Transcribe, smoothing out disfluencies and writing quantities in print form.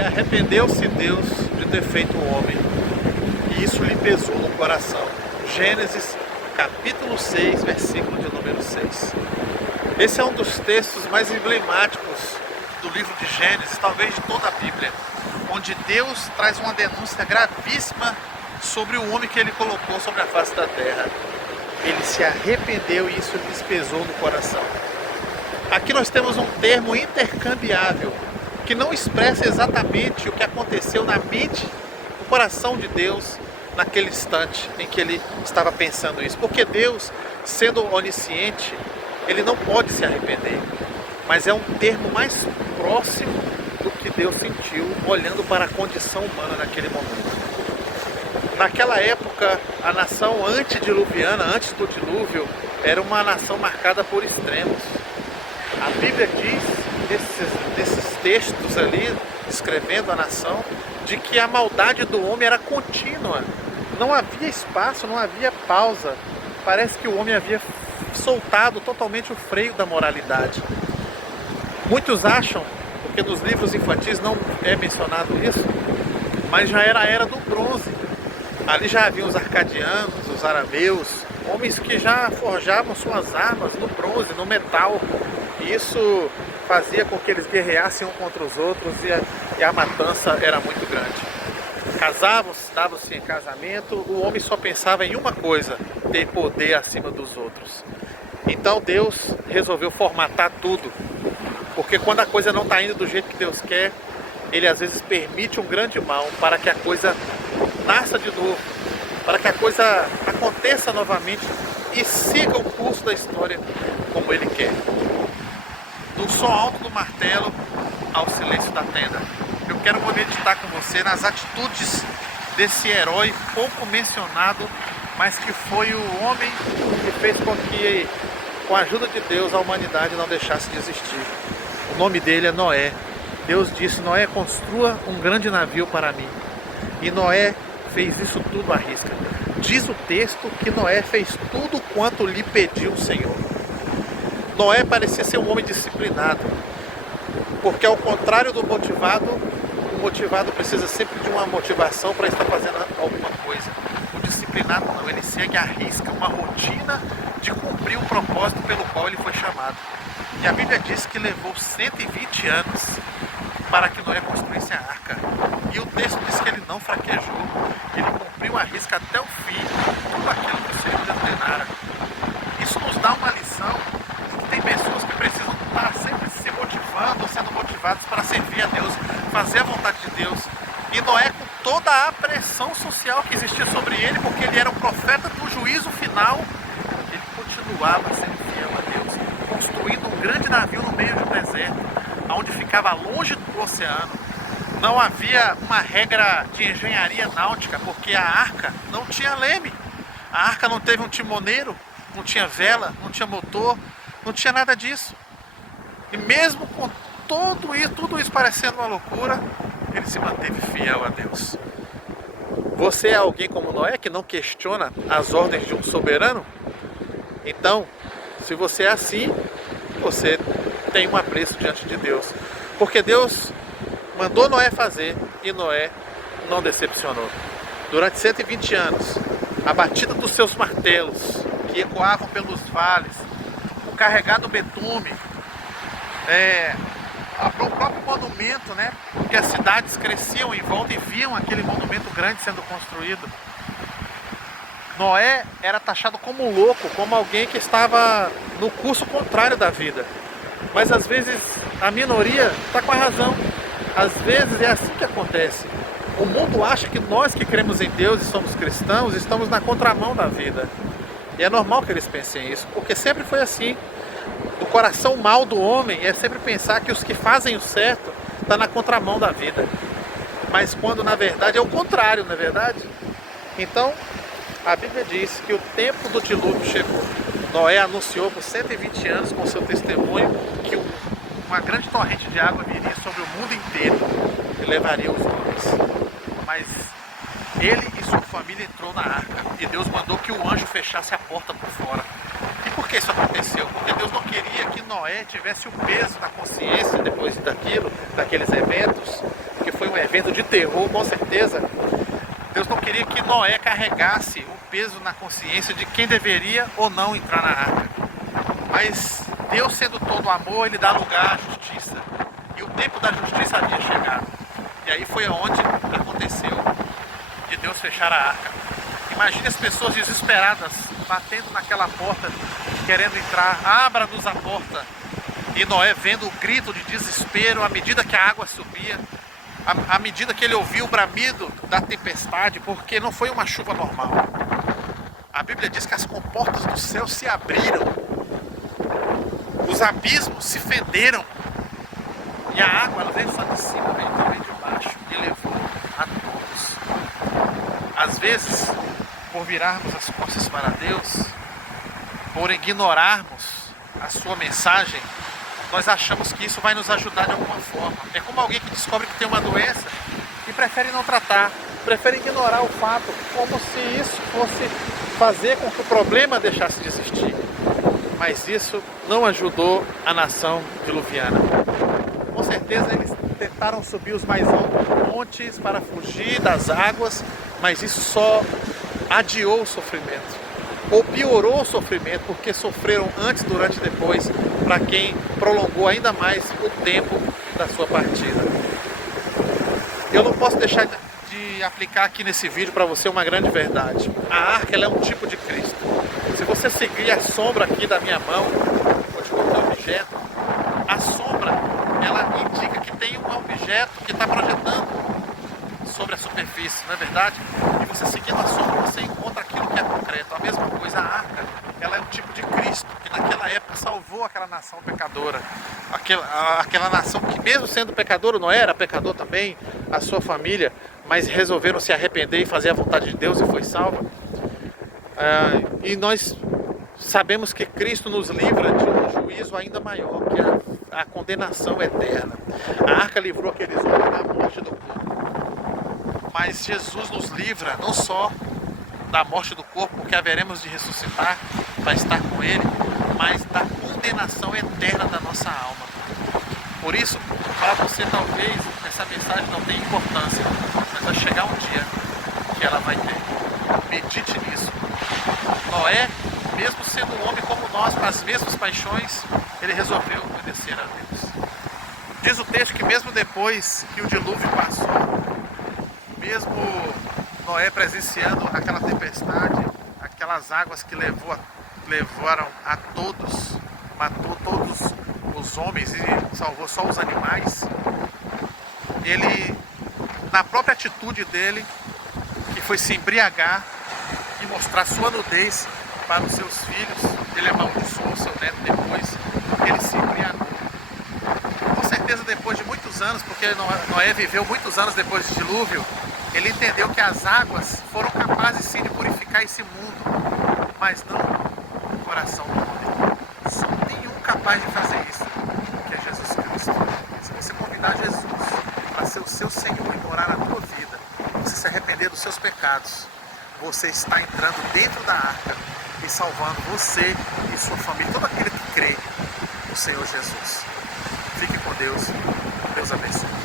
E arrependeu-se Deus de ter feito o homem, e isso lhe pesou no coração. Gênesis capítulo 6, versículo de número 6. Esse é um dos textos mais emblemáticos do livro de Gênesis, talvez de toda a Bíblia, onde Deus traz uma denúncia gravíssima sobre o homem que ele colocou sobre a face da terra. Ele se arrependeu e isso lhes pesou no coração. Aqui nós temos um termo intercambiável que não expressa exatamente o que aconteceu na mente, no coração de Deus naquele instante em que ele estava pensando isso. Porque Deus, sendo onisciente, ele não pode se arrepender. Mas é um termo mais próximo do que Deus sentiu olhando para a condição humana naquele momento. Naquela época, a nação antediluviana, antes do dilúvio, era uma nação marcada por extremos. A Bíblia diz, nesses textos ali, descrevendo a nação, de que a maldade do homem era contínua. Não havia espaço, não havia pausa. Parece que o homem havia soltado totalmente o freio da moralidade. Muitos acham, porque nos livros infantis não é mencionado isso, mas já era a era do bronze. Ali já haviam os arcadianos, os arameus, homens que já forjavam suas armas no bronze, no metal. E isso fazia com que eles guerreassem um contra os outros e a matança era muito grande. Casavam-se, davam-se em casamento, o homem só pensava em uma coisa: ter poder acima dos outros. Então Deus resolveu formatar tudo, porque quando a coisa não está indo do jeito que Deus quer, Ele às vezes permite um grande mal para que a coisa nasça de novo, para que a coisa aconteça novamente e siga o curso da história como Ele quer. Do som alto do martelo ao silêncio da tenda. Eu quero meditar com você nas atitudes desse herói pouco mencionado, mas que foi o homem que fez com que, com a ajuda de Deus, a humanidade não deixasse de existir. O nome dele é Noé. Deus disse: Noé, construa um grande navio para mim. E Noé fez isso tudo à risca. Diz o texto que Noé fez tudo quanto lhe pediu o Senhor. Noé parecia ser um homem disciplinado, porque ao contrário do motivado, o motivado precisa sempre de uma motivação para estar fazendo alguma coisa. O disciplinado não, ele segue à risca uma rotina de cumprir o propósito pelo qual ele foi chamado. E a Bíblia diz que levou 120 anos para que Noé construísse a arca. E o texto diz que ele não fraquejou, ele cumpriu a risca até o fim, tudo aquilo que o Senhor lhe ordenara. Isso nos dá uma lição de que tem pessoas que precisam estar sempre se motivando, sendo motivados para servir a Deus, fazer a vontade de Deus. E Noé, com toda a pressão social que existia sobre ele, porque ele era o profeta do juízo final, ele continuava sendo fiel a Deus, construindo um grande navio no meio de um deserto, onde ficava longe do oceano. Não havia uma regra de engenharia náutica, porque a arca não tinha leme. A arca não teve um timoneiro, não tinha vela, não tinha motor, não tinha nada disso. E mesmo com tudo isso parecendo uma loucura, ele se manteve fiel a Deus. Você é alguém como Noé, que não questiona as ordens de um soberano? Então, se você é assim, você tem um apreço diante de Deus. Porque Deus mandou Noé fazer e Noé não decepcionou. Durante 120 anos, a batida dos seus martelos, que ecoavam pelos vales, o carregado betume, o próprio monumento, né? Porque as cidades cresciam em volta e viam aquele monumento grande sendo construído. Noé era taxado como louco, como alguém que estava no curso contrário da vida. Mas às vezes a minoria está com a razão. Às vezes é assim que acontece. O mundo acha que nós que cremos em Deus e somos cristãos estamos na contramão da vida. E é normal que eles pensem isso, porque sempre foi assim. O coração mau do homem é sempre pensar que os que fazem o certo estão na contramão da vida. Mas quando na verdade é o contrário, não é verdade? Então, a Bíblia diz que o tempo do dilúvio chegou. Noé anunciou por 120 anos com seu testemunho que uma grande torrente de água viria sobre o mundo inteiro e levaria os homens. Mas ele e sua família entrou na arca e Deus mandou que o anjo fechasse a porta por fora. E por que isso aconteceu? Porque Deus não queria que Noé tivesse o peso na consciência depois daqueles eventos, que foi um evento de terror, com certeza. Deus não queria que Noé carregasse o peso na consciência de quem deveria ou não entrar na arca. Mas Deus, sendo todo amor, Ele dá lugar à justiça. E o tempo da justiça havia chegado. E aí foi aonde aconteceu de Deus fechar a arca. Imagine as pessoas desesperadas, batendo naquela porta, querendo entrar. Abra-nos a porta. E Noé vendo o grito de desespero à medida que a água subia, à medida que ele ouviu o bramido da tempestade, porque não foi uma chuva normal. A Bíblia diz que as comportas do céu se abriram, os abismos se fenderam, e a água ela veio só de cima, veio também de baixo, e levou a todos. Às vezes, por virarmos as costas para Deus, por ignorarmos a sua mensagem, nós achamos que isso vai nos ajudar de alguma forma. É como alguém que descobre que tem uma doença e prefere não tratar, prefere ignorar o fato, como se isso fosse fazer com que o problema deixasse de existir. Mas isso não ajudou a nação diluviana. Com certeza eles tentaram subir os mais altos montes para fugir das águas, mas isso só adiou o sofrimento. Ou piorou o sofrimento, porque sofreram antes, durante e depois, para quem prolongou ainda mais o tempo da sua partida. Eu não posso deixar de aplicar aqui nesse vídeo para você uma grande verdade. A arca ela é um tipo de Cristo. Se você seguir a sombra aqui da minha mão, ou de qualquer objeto, a sombra ela indica que tem um objeto que está projetando sobre a superfície, não é verdade? E você seguindo a sombra, você encontra aquilo que é concreto. A mesma coisa, a arca, ela é um tipo de Cristo, que naquela época salvou aquela nação pecadora. Aquela nação que mesmo sendo pecadora, não era pecador também, a sua família, mas resolveram se arrepender e fazer a vontade de Deus e foi salva. E nós sabemos que Cristo nos livra de um juízo ainda maior, que é a condenação eterna. A arca livrou aqueles homens da morte do corpo. Mas Jesus nos livra não só da morte do corpo, porque haveremos de ressuscitar para estar com Ele, mas da condenação eterna da nossa alma. Por isso, para você talvez essa mensagem não tenha importância, mas vai chegar um dia que ela vai ter. Medite nisso. Noé, mesmo sendo um homem como nós, com as mesmas paixões, ele resolveu obedecer a Deus. Diz o texto que mesmo depois que o dilúvio passou, mesmo Noé presenciando aquela tempestade, aquelas águas que levaram a todos, matou todos os homens e salvou só os animais, ele, na própria atitude dele, que foi se embriagar e mostrar sua nudez para os seus filhos, ele amaldiçoou seu neto depois, ele se embriagou. Com certeza depois de muitos anos, porque Noé viveu muitos anos depois do dilúvio, ele entendeu que as águas foram capazes sim de purificar esse mundo, mas não o coração do homem. Só tem um capaz de fazer isso, que é Jesus Cristo. Se você convidar Jesus para ser o seu Senhor e morar na tua vida, você se arrepender dos seus pecados, você está entrando dentro da arca e salvando você e sua família, todo aquele que crê no Senhor Jesus. Fique com Deus. Deus abençoe.